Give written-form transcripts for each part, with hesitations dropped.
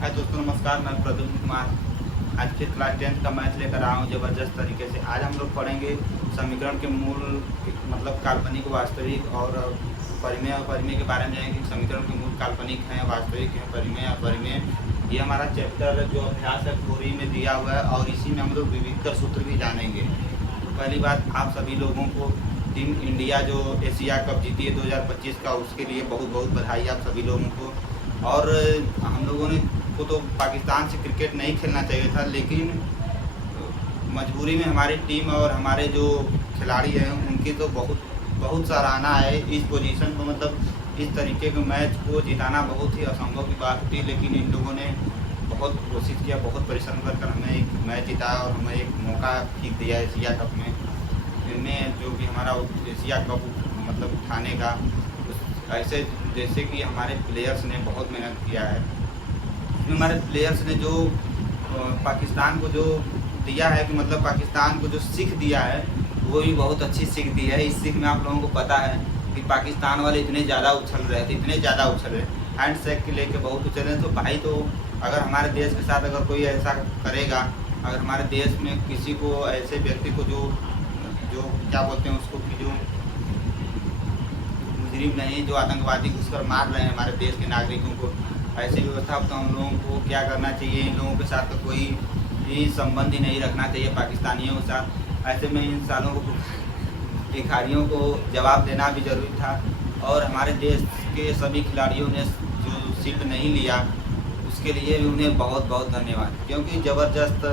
हाय दोस्तों, नमस्कार। मैं प्रद्युम्न कुमार आज फिर क्लास 10 का मैथ लेकर आया हूँ ज़बरदस्त तरीके से। आज हम लोग पढ़ेंगे समीकरण के मूल मतलब काल्पनिक, वास्तविक और परिमेय और परिमेय के बारे में जानेंगे कि समीकरण के मूल काल्पनिक हैं, वास्तविक हैं, परिमेय अपरिमेय। ये हमारा चैप्टर जो अभ्यास है थ्योरी में दिया हुआ है और इसी में हम लोग विविधतर सूत्र भी जानेंगे। तो पहली बात, आप सभी लोगों को टीम इंडिया जो एशिया कप जीती है 2025 का, उसके लिए बहुत बहुत बधाई आप सभी लोगों को। और हम लोगों ने को तो पाकिस्तान से क्रिकेट नहीं खेलना चाहिए था, लेकिन मजबूरी में हमारी टीम और हमारे जो खिलाड़ी हैं उनकी तो बहुत बहुत सराहना है इस पोजीशन को। मतलब इस तरीके के मैच को जिताना बहुत ही असंभव की बात थी, लेकिन इन लोगों ने बहुत कोशिश किया, बहुत परिश्रम कर हमें एक मैच जिताया और हमें एक मौका ठीक दिया एशिया कप में। इनमें जो कि हमारा एशिया कप मतलब उठाने का, ऐसे जैसे कि हमारे प्लेयर्स ने बहुत मेहनत किया है। हमारे प्लेयर्स ने जो पाकिस्तान को जो दिया है कि मतलब पाकिस्तान को जो सीख दिया है वो भी बहुत अच्छी सीख दी है। इस सीख में आप लोगों को पता है कि पाकिस्तान वाले इतने ज़्यादा उछल रहे थे, इतने ज़्यादा उछल रहे, हैंड शेक के लेके बहुत उछल रहे। तो भाई, तो अगर हमारे देश के साथ अगर कोई ऐसा करेगा, अगर हमारे देश में किसी को ऐसे व्यक्ति को जो जो क्या बोलते हैं उसको कि जो मुजरिम नहीं, जो आतंकवादी घुसकर मार रहे हैं हमारे देश के नागरिकों को, ऐसी व्यवस्था तो हम लोगों को क्या करना चाहिए, इन लोगों के साथ तो कोई भी संबंध ही नहीं रखना चाहिए पाकिस्तानियों के साथ। ऐसे में इन सालों को भिखारियों को जवाब देना भी ज़रूरी था। और हमारे देश के सभी खिलाड़ियों ने जो शील्ड नहीं लिया उसके लिए भी उन्हें बहुत बहुत धन्यवाद, क्योंकि ज़बरदस्त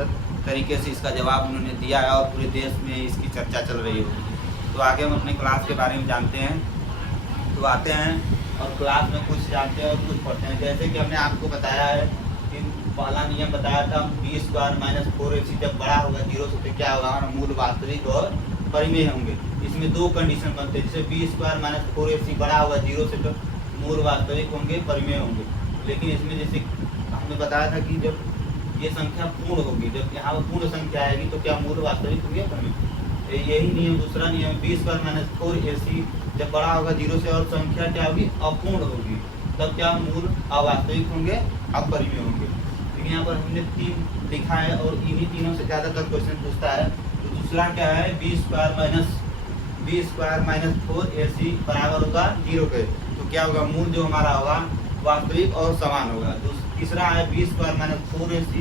तरीके से इसका जवाब उन्होंने दिया है और पूरे देश में इसकी चर्चा चल रही है। तो आगे हम अपने क्लास के बारे में जानते हैं। तो आते हैं और क्लास में कुछ जानते हैं और कुछ पढ़ते हैं। जैसे कि हमने आपको बताया है कि पहला नियम बताया था, बी स्क्वायर माइनस 4ac जब बड़ा होगा 0 से तो क्या होगा, हमारा मूल वास्तविक और परिमेय होंगे। इसमें दो कंडीशन बनते हैं, जैसे बी स्क्वायर माइनस 4ac बड़ा होगा 0 से तो मूल वास्तविक होंगे, परिमेय होंगे। लेकिन इसमें जैसे हमने बताया था कि जब ये संख्या पूर्ण होगी, जब यहाँ पर पूर्ण संख्या आएगी तो क्या मूल वास्तविक होंगे, परिमेय। यही नियम, दूसरा नियम, बी स्क्वायर माइनस 4ac जब बड़ा होगा 0 से और संख्या क्या होगी, अपूर्ण होगी, तब क्या मूल अवास्तविक होंगे, अपरिमेय होंगे। लेकिन यहाँ पर हमने 3 लिखा है और इन्हीं तीनों से ज़्यादातर क्वेश्चन पूछता है। तो दूसरा क्या है, बी स्क्वायर माइनस 4ac बराबर होगा 0 के, तो क्या होगा, मूल जो हमारा होगा वास्तविक और समान होगा। तीसरा है बी स्क्वायर माइनस 4ac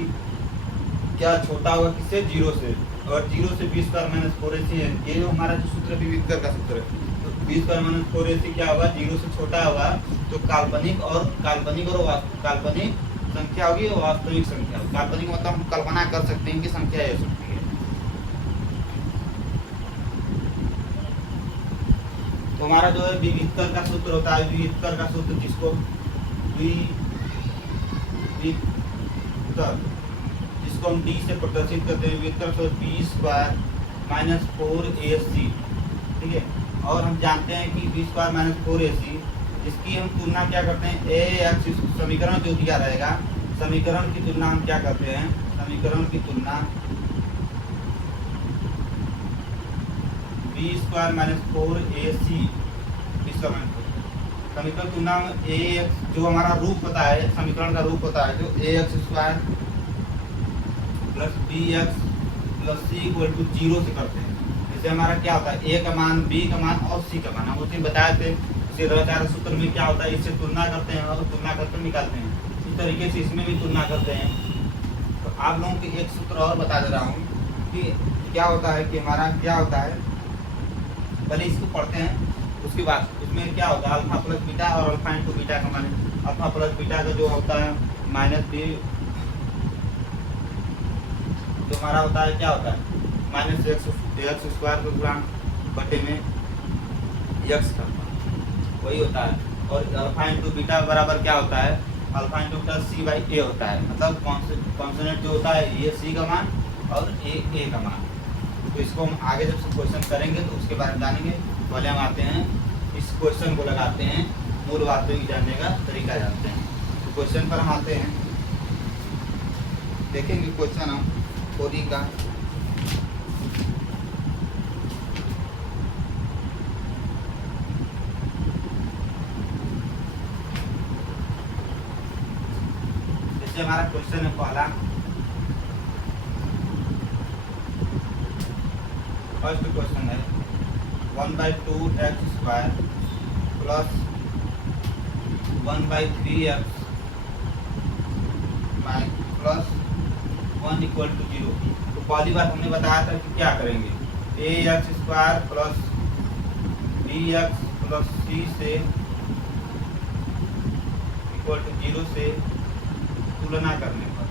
क्या छोटा होगा किससे, 0 से, और 0 से बी स्क्वायर माइनस 4ac है। ये जो हमारा जो सूत्र विविधतर का सूत्र है, तो बी स्क्वायर माइनस 4ac क्या होगा, 0 से छोटा होगा, तो काल्पनिक और काल्पनिक संख्या होगी और वास्तविक संख्या। काल्पनिक मतलब हम कल्पना कर सकते हैं कि संख्या ये सकती है। तो हमारा जो है विविधतर का सूत्र होता है, विविधतर का सूत्र जिसको जिसको हम डी से प्रदर्शित करते हैं, विविधतर तो बी स्क्वायर माइनस 4ac, ठीक है। और हम जानते हैं कि बी स्क्वायर माइनस 4ac इसकी हम तुलना क्या करते हैं, ए एक्स समीकरण जो दिया रहेगा, समीकरण की तुलना हम क्या करते हैं, समीकरण की तुलना बी स्क्वायर माइनस 4ac समीकरण तुलना ए एक्स जो हमारा रूप होता है, समीकरण का रूप होता है जो a x square plus b x plus c equal to 0 से करते हैं। जैसे हमारा क्या होता है, ए का मान, बी का मान और सी का मान, हम उसे बताए थे। इसे रचार सूत्र में क्या होता है, इससे तुलना करते हैं और तुलना करके निकालते हैं। इस तरीके से इसमें भी तुलना करते हैं। तो आप लोगों को एक सूत्र और बता दे रहा हूँ कि क्या होता है, कि हमारा क्या होता है, पहले इसको पढ़ते हैं उसके बाद इसमें क्या होता है, अल्फा प्लस बीटा और अल्फा इंटू बीटा का मान। अल्फा प्लस बीटा का जो होता है माइनस बी, जो हमारा होता है क्या होता है, माइनस एक्स स्क्वायर को गुणा बटे में एक्स का, वही होता है। और अल्फा इंटू बीटा बराबर क्या होता है, alpha into beta c by a होता है। मतलब कॉन्सोनेंट जो होता है ये सी का मान और ए का मान। तो इसको हम आगे जब क्वेश्चन करेंगे तो उसके बारे में जानेंगे। पहले हम आते हैं, इस क्वेश्चन को लगाते हैं, मूल वास्तविक जानने का तरीका जानते हैं। तो क्वेश्चन पर हम आते हैं, देखेंगे क्वेश्चन हम कोडिंग का। इससे हमारा क्वेश्चन है पहला, फर्स्ट क्वेश्चन है 1/2x² plus 1/3x plus 1 equal to 0। तो पहली बात हमने बताया था कि क्या करेंगे, ax² plus bx plus c से इक्वल टू 0 से तुलना करने पर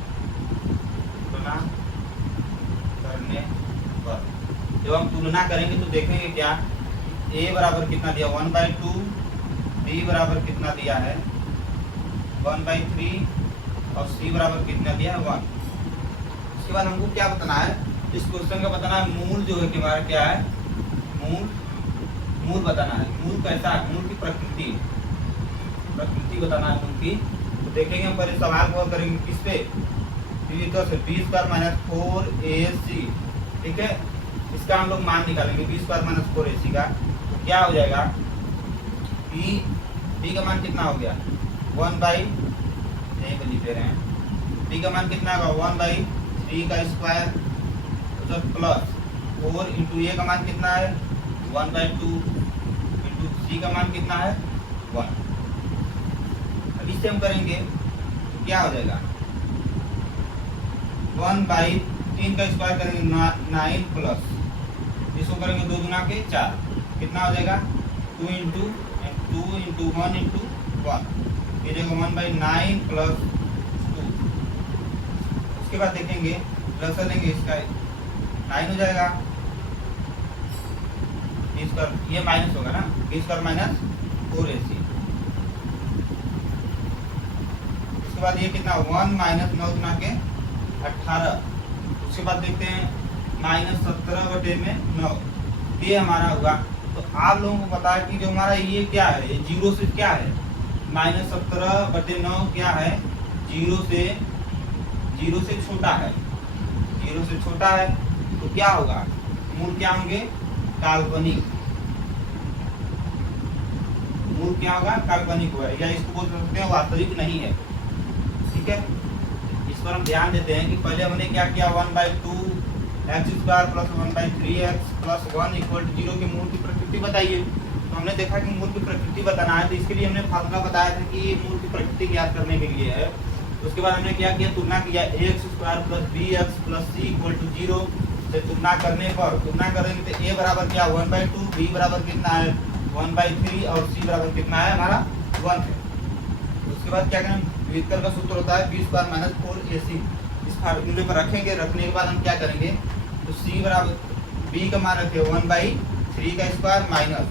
जब हम तुलना करेंगे तो देखेंगे क्या, a बराबर कितना दिया 1/2, b बराबर कितना दिया है 1/3 और c बराबर कितना दिया है 1। उसके बाद हमको क्या बताना है, इस क्वेश्चन का बताना है मूल जो है कि हमारा क्या है, मूल बताना है। मूल कैसा है, मूल की प्रकृति बताना है मूल की। तो देखेंगे हम पहले सवाल को करेंगे किस पे, तो b² - 4ac, ठीक है। इसका हम लोग मान निकालेंगे b² - 4ac का। तो क्या हो जाएगा, b का मान कितना हो गया 1/, यहीं पे लिख दे रहे हैं, b का मान कितना होगा 1/3² तो प्लस 4 इंटू a का मान कितना है 1/2 इंटू c का मान कितना है 1। अब इससे हम करेंगे तो क्या हो जाएगा 1/3² करेंगे 9 प्लस इसको करेंगे 2 गुना के 4, कितना हो जाएगा 2 इंटू 1 इंटू 1, ये देखो 1/9 प्लस 2। उसके बाद देखेंगे प्लस लेंगे, इसका 9 हो जाएगा, ये माइनस होगा ना, b² - 4ac। उसके बाद ये कितना 1 - 9 गुना के 18। उसके बाद देखते हैं -17/9, ये हमारा हुआ। तो आप लोगों को पता है कि जो हमारा ये क्या है, ये 0 से क्या है, -17/9 क्या है 0 से छोटा है, 0 से छोटा है। तो क्या होगा, मूल क्या होंगे काल्पनिक, मूल क्या होगा काल्पनिक होगा, या इसको बोल सकते हैं वास्तविक नहीं है, ठीक है। इस पर हम ध्यान देते हैं कि पहले हमने क्या किया 1/2x² plus 1/3x plus 1 equal to 0 के मूल की प्रकृति बताइए। तो हमने देखा कि मूल की प्रकृति बताना है, तो इसके लिए हमने फार्मूला बताया था कि ये मूल की प्रकृति ज्ञात करने के लिए है। तो उसके बाद हमने क्या किया, तुलना किया ax² plus bx plus c equal to 0 से तुलना करेंगे तो a बराबर क्या 1/2, b बराबर कितना है 1/3 और c बराबर कितना है हमारा 1 है। उसके बाद क्या करें, व्युत्क्रम का सूत्र होता है b² - 4ac। इस फार्मूले पर रखने के बाद हम क्या करेंगे, तो c बराबर b का मान रखे 1/3² माइनस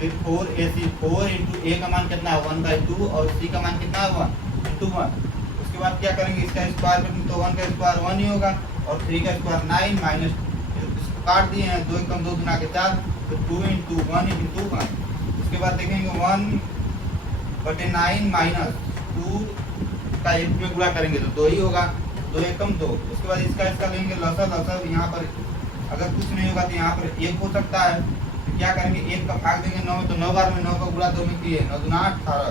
फिर 4ac, 4 इंटू a का मान कितना है 1/2 और c का मान कितना है 1 इंटू 1। उसके बाद क्या करेंगे, इसका स्क्वायर करेंगे तो 1 का स्क्वायर 1 ही होगा और 3 का स्क्वायर 9 माइनस इसको काट दिए हैं 2 एकम 2 गुना के 4, तो 2 इंटू 1 इंटू 1। उसके बाद देखेंगे 1/9 माइनस 2 का 1 में गुणा करेंगे तो 2 ही होगा, 2 एकम 2। उसके बाद इसका लेंगे लसर, यहाँ पर अगर कुछ नहीं होगा तो यहाँ पर 1 हो सकता है। तो क्या करेंगे 1 का भाग देंगे 9 में, तो 9 बार में 9 का गुणा 2 में किए 9 दूना 18,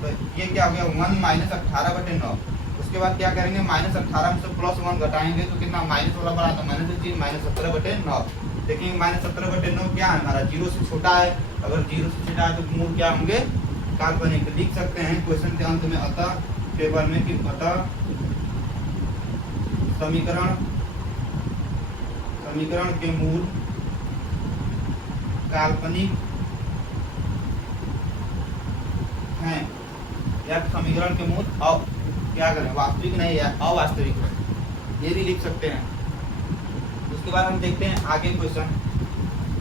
तो ये क्या हो गया 1 - 18/9। उसके बाद क्या करेंगे -18 में से +1 घटाएंगे तो कितना माइनस वाला बड़ा, तो -17/9। देखिए -17/9 क्या है हमारा 0 से छोटा है, अगर 0 से छोटा है तो मूल क्या होंगे काल्पनिक। लिख सकते हैं क्वेश्चन के अंत में अतः पेपर में कि अतः समीकरण के मूल काल्पनिक हैं, या समीकरण के मूल क्या करें वास्तविक नहीं है अवास्तविक है, ये भी लिख सकते हैं। उसके बाद हम देखते हैं आगे क्वेश्चन,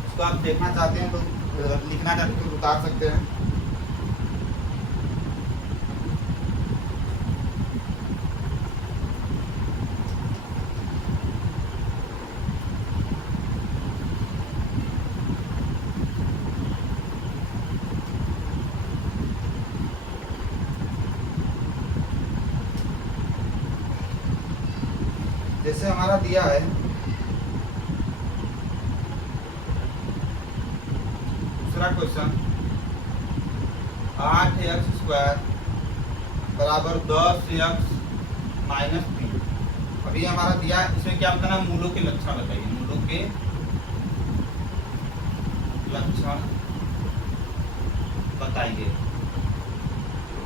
इसको आप देखना चाहते हैं तो लिखना चाहते हैं तो उतार सकते हैं। जैसे हमारा दिया है दूसरा क्वेश्चन 8x² बराबर 10x -3। अभी हमारा दिया, इसमें क्या बताना, मूलों के लक्षण बताइए, मूलों के लक्षण बताइए।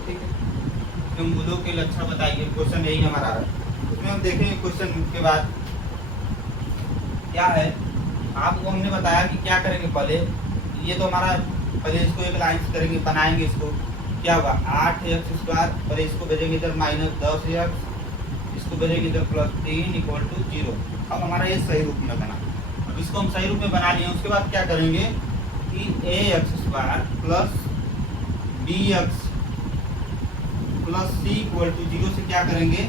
ठीक है, तो मूलों के लक्षण बताइए, क्वेश्चन यही हमारा है। उसमें हम देखेंगे क्वेश्चन के बाद क्या है। आपको हमने बताया कि क्या करेंगे, पहले ये तो हमारा, पहले इसको एक लाइन से करेंगे, बनाएंगे इसको। क्या होगा, 8x², पहले इसको भेजेंगे इधर -10x, इसको भेजेंगे इधर +3 = 0। अब हमारा ये सही रूप में बना। अब इसको हम सही रूप में बना लिए, उसके बाद क्या करेंगे कि ax² + bx + c = 0 से क्या करेंगे,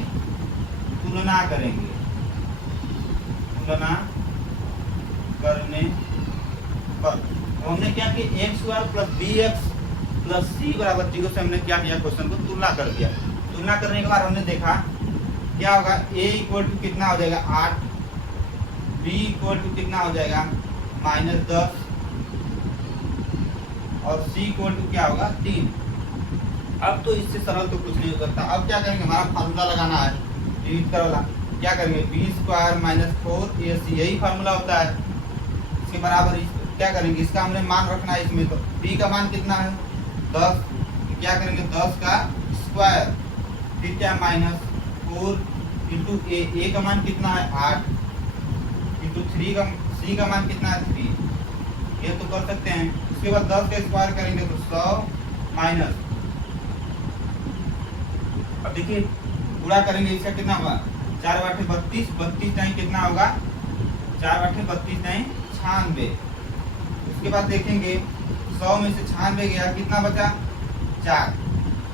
तुलना करेंगे। तुलना करने पर हमने क्या कि x² + bx + c = 0 से हमने क्या किया, क्वेश्चन को तुलना कर दिया। तुलना करने के बाद हमने देखा क्या होगा, a = कितना हो जाएगा 8, b = कितना हो जाएगा -10 और c = क्या होगा 3। अब तो इससे सरल तो कुछ नहीं हो सकता। अब क्या करेंगे, हमारा फार्मूला लगाना है, डिलीट कर वाला। क्या करेंगे, b² - 4ac, यही फार्मूला होता है। इसके बराबर क्या करेंगे, इसका हमने मान रखना है इसमें। तो b का मान कितना है 10, क्या करेंगे 10 का स्क्वायर, फिर क्या -4 × a का मान कितना है 8 × 3 का, c का मान कितना है 3, ये तो कर सकते हैं। उसके बाद 10 का स्क्वायर करेंगे तो 100 माइनस, अब देखिए पूरा करेंगे, इसका कितना होगा 4 × 8 = 32, 32 टाइम कितना होगा 4 × 8 = 32 टाइम 96। उसके बाद देखेंगे 100 में से 96 गया, कितना बचा 4।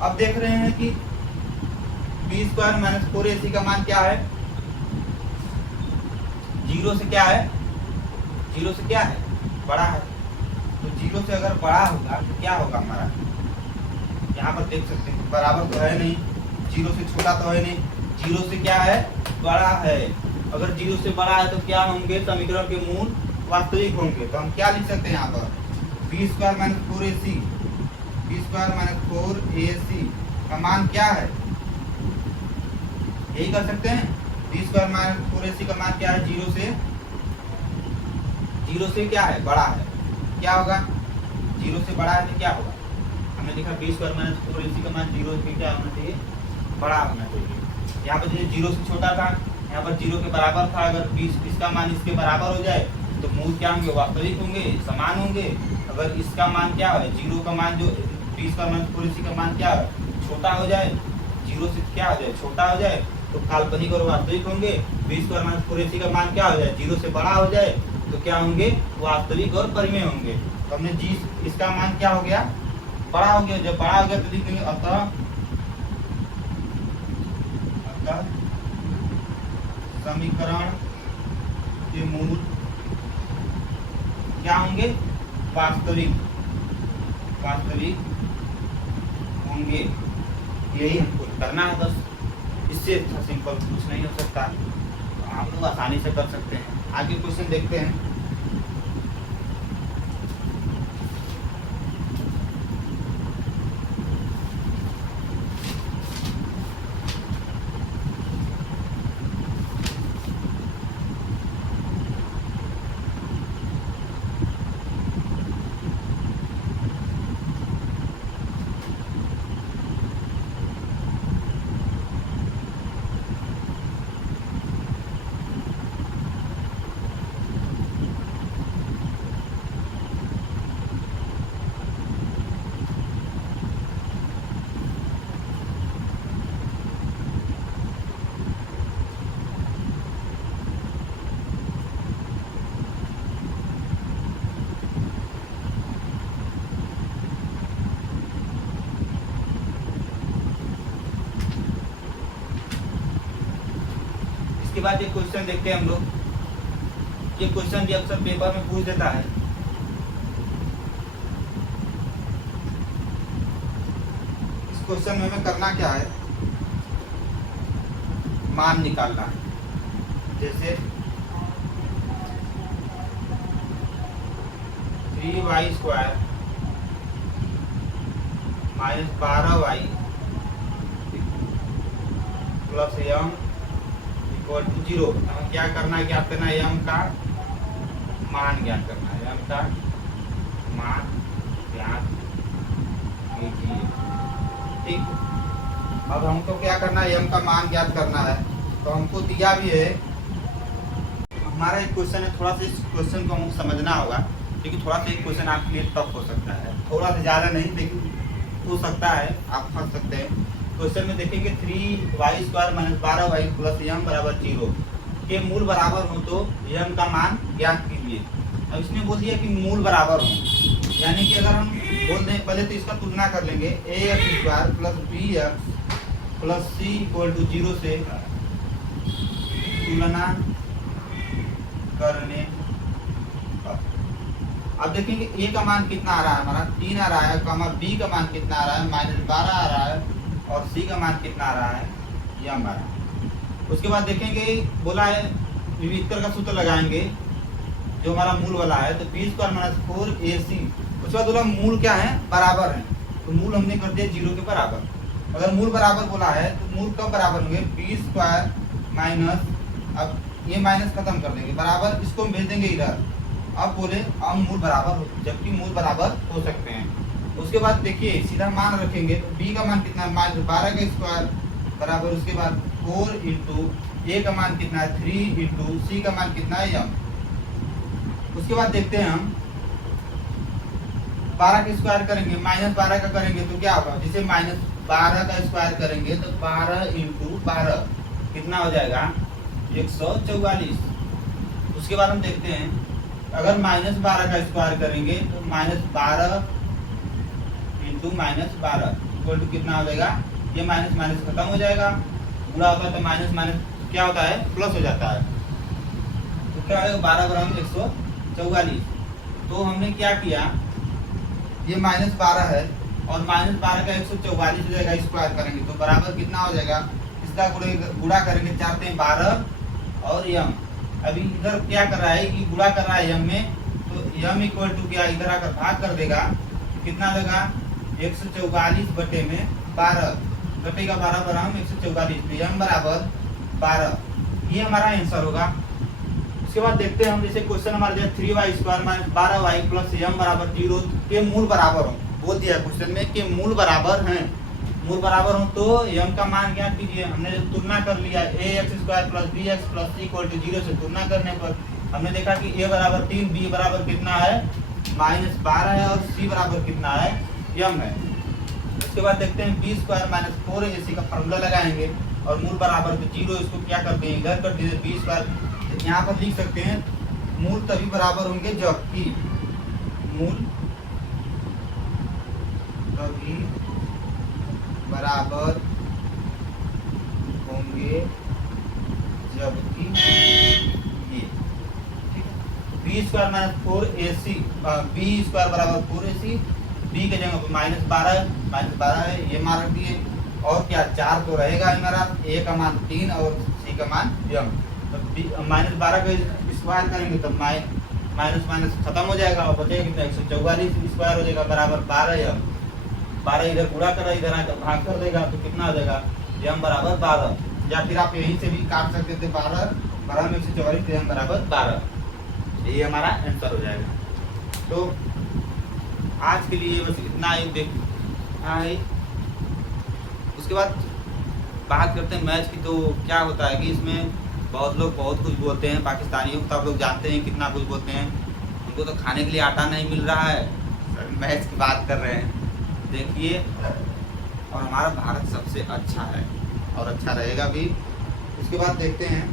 अब देख रहे हैं कि b² - 4ac का मान क्या है, 0 से क्या है, 0 से क्या है बड़ा है। तो 0 से अगर बड़ा होगा तो क्या होगा हमारा, यहाँ पर देख सकते हैं बराबर तो है नहीं, 0 से छोटा तो है नहीं, 0 से क्या है बड़ा है। अगर 0 से बड़ा है तो क्या होंगे, समीकरण के मूल वास्तविक होंगे। तो हम क्या लिख सकते हैं यहाँ पर, b² - 4ac, b² - 4ac का मान क्या है, यही कर सकते हैं। b² - 4ac का मान क्या है, 0 से क्या है बड़ा है, क्या होगा 0 से बड़ा है तो क्या होगा, हमने लिखा b² - 4ac का मान 0 से क्या होना चाहिए, बड़ा होना चाहिए। यहाँ पर जैसे 0 से छोटा था, यहाँ पर 0 के बराबर था, अगर 20 इसका मान इसके बराबर हो जाए तो मूल क्या होंगे, वास्तविक होंगे, समान होंगे। अगर इसका मान क्या है, 0 का मान जो b² - 4ac का मान क्या है, छोटा हो जाए, 0 से क्या हो जाए छोटा हो जाए तो काल्पनिक और वास्तविक होंगे। b² - 4ac का मान क्या हो जाए, 0 से बड़ा हो जाए तो क्या होंगे, वास्तविक और परिमेय होंगे। तो हमने जी इसका मान क्या हो गया, बड़ा हो गया। जब बड़ा हो गया तो लिखेंगे अतः समीकरण के मूल क्या होंगे, वास्तविक होंगे। यही हमको करना है बस, इससे अच्छा सिंपल कुछ नहीं हो सकता। तो आप लोग आसानी से कर सकते हैं। आगे क्वेश्चन देखते हैं। इसके बाद एक क्वेश्चन देखते हैं हम लोग। ये क्वेश्चन भी अक्सर पेपर में पूछ देता है। इस क्वेश्चन में हमें करना क्या है, मान निकालना है। जैसे 3y² - 12y plus Yama equal to 0। हमें क्या करना है, ज्ञात करना है यम का मान ज्ञात करना है, यम का मान ज्ञात कीजिए। ठीक, अब हमको क्या करना है, यम का मान ज्ञात करना है। तो हमको दिया भी है, हमारा एक क्वेश्चन है, थोड़ा सा इस क्वेश्चन को हमको समझना होगा क्योंकि थोड़ा सा एक क्वेश्चन आपके लिए टफ हो सकता है, थोड़ा सा ज़्यादा नहीं लेकिन हो सकता है आप फंस सकते हैं। क्वेश्चन में देखेंगे 3y² - 12y + यम बराबर 0 के मूल बराबर हो तो यम का मान ज्ञात कीजिए। अब इसमें बोल दिया कि मूल बराबर हो, यानी कि अगर हम बोल दें, पहले तो इसका तुलना कर लेंगे, ax² + bx + c = 0 से तुलना करने पर। अब देखेंगे a का मान कितना आ रहा है, हमारा 3 आ रहा है, b का मान कितना आ रहा है, -12 आ रहा है, और c का मान कितना आ रहा है, यम आ रहा है। उसके बाद देखेंगे, बोला है विविधतर का सूत्र लगाएंगे जो हमारा मूल वाला है, तो b² - 4ac। उसके बाद बोला मूल क्या है, बराबर है, तो मूल हमने कर दिया 0 के बराबर। अगर मूल बराबर बोला है तो मूल कब बराबर होंगे, b² माइनस, अब ये माइनस खत्म कर देंगे, बराबर इसको हम भेज देंगे इधर। अब बोले अब मूल बराबर हो, जबकि मूल बराबर हो सकते हैं। उसके बाद देखिए सीधा मान रखेंगे, तो b का मान कितना है, -12 का स्क्वायर बराबर, उसके बाद 4 × a का मान कितना है, 3 × c का मान कितना है, यम। उसके बाद देखते हैं हम 12 का स्क्वायर करेंगे, -12 का करेंगे तो क्या होगा, जैसे -12 का स्क्वायर करेंगे तो 12 × 12 कितना हो जाएगा, 144। उसके बाद हम देखते हैं अगर -12 का स्क्वायर करेंगे तो -12 × -12 इक्वल टू कितना हो जाएगा, ये माइनस माइनस खत्म हो जाएगा, पूरा होता है तो माइनस माइनस क्या होता है, प्लस हो जाता है। तो क्या होगा, 12 × 144। तो हमने क्या किया, ये -12 है और -12 का 144 हो जाएगा, स्क्वायर करेंगे तो बराबर कितना हो जाएगा, इसका गुणा करेंगे, 4 × 12 और यम। अभी इधर क्या कर रहा है कि गुणा कर रहा है यम में, तो यम इक्वल टू क्या, इधर आकर भाग कर देगा, कितना लगा, 144/12 घटेगा 12 बराबर 144, तो यम बराबर 12, ये हमारा आंसर होगा। उसके बाद देखते हैं हम, जैसे क्वेश्चन हमारा जो 3y² - 12y + यम बराबर 0 के मूल बराबर हो, बोल दिया क्वेश्चन में कि मूल बराबर हैं, मूल बराबर हो तो यम का मान ज्ञात कीजिए। हमने तुलना कर लिया, ax² + bx + c = 0 से तुलना करने पर हमने देखा कि a बराबर 3, b बराबर कितना है, -12 है, और c बराबर कितना है, यम है। उसके बाद देखते हैं b² - 4ac का फॉर्मूला लगाएंगे और मूल बराबर तो 0, इसको क्या करते हैं, इधर कर दीजिए, b²। यहाँ पर लिख सकते हैं मूल तभी बराबर होंगे जबकि, मूल तभी बराबर होंगे जबकि ये, ठीक है, b² - 4ac, b² बराबर 4ac, b के जगह -12 है, ये मान रख दिए, और क्या 4 तो रहेगा हमारा, a का मान 3 और c का मान यम। तो -12 का स्क्वायर करेंगे तो माइनस माइनस खत्म हो जाएगा और बचेगा कितना, 144 स्क्वायर हो जाएगा बराबर 12 यम। 12 इधर पूरा कर, इधर आकर भाग कर देगा तो कितना हो जाएगा, यम बराबर 12, या फिर आप यहीं से भी काट सकते थे, 12 में 144, यम बराबर 12, ये हमारा आंसर हो जाएगा। तो आज के लिए बस इतना ही है। उसके बाद बात करते हैं मैच की। तो क्या होता है कि इसमें बहुत लोग बहुत कुछ बोलते हैं, पाकिस्तानियों को तो आप लोग जानते हैं कितना कुछ बोलते हैं, उनको तो खाने के लिए आटा नहीं मिल रहा है, मैच की बात कर रहे हैं। देखिए, और हमारा भारत सबसे अच्छा है और अच्छा रहेगा भी। उसके बाद देखते हैं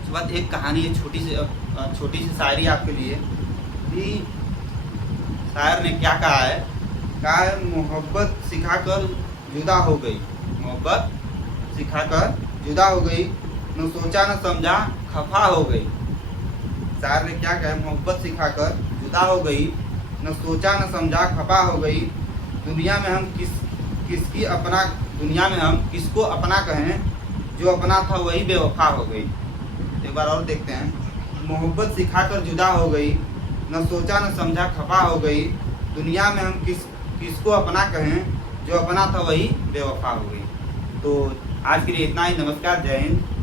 उसके बाद एक कहानी है, छोटी सी शायरी आपके लिए कि शायर ने क्या कहा है, मोहब्बत सिखाकर जुदा हो गई, मोहब्बत सिखाकर जुदा हो गई, न सोचा न समझा खफा हो गई। शायर ने क्या कहा, मोहब्बत सिखाकर जुदा हो गई, न सोचा न समझा खफा हो गई, दुनिया में हम किसको अपना कहें, जो अपना था वही बेवफा हो गई। एक बार और देखते हैं। मोहब्बत सिखाकर जुदा हो गई, न सोचा न समझा खफा हो गई, दुनिया में हम किसको अपना कहें, जो अपना था वही बेवफा हो गई। तो आज के लिए इतना ही। नमस्कार, जय हिंद।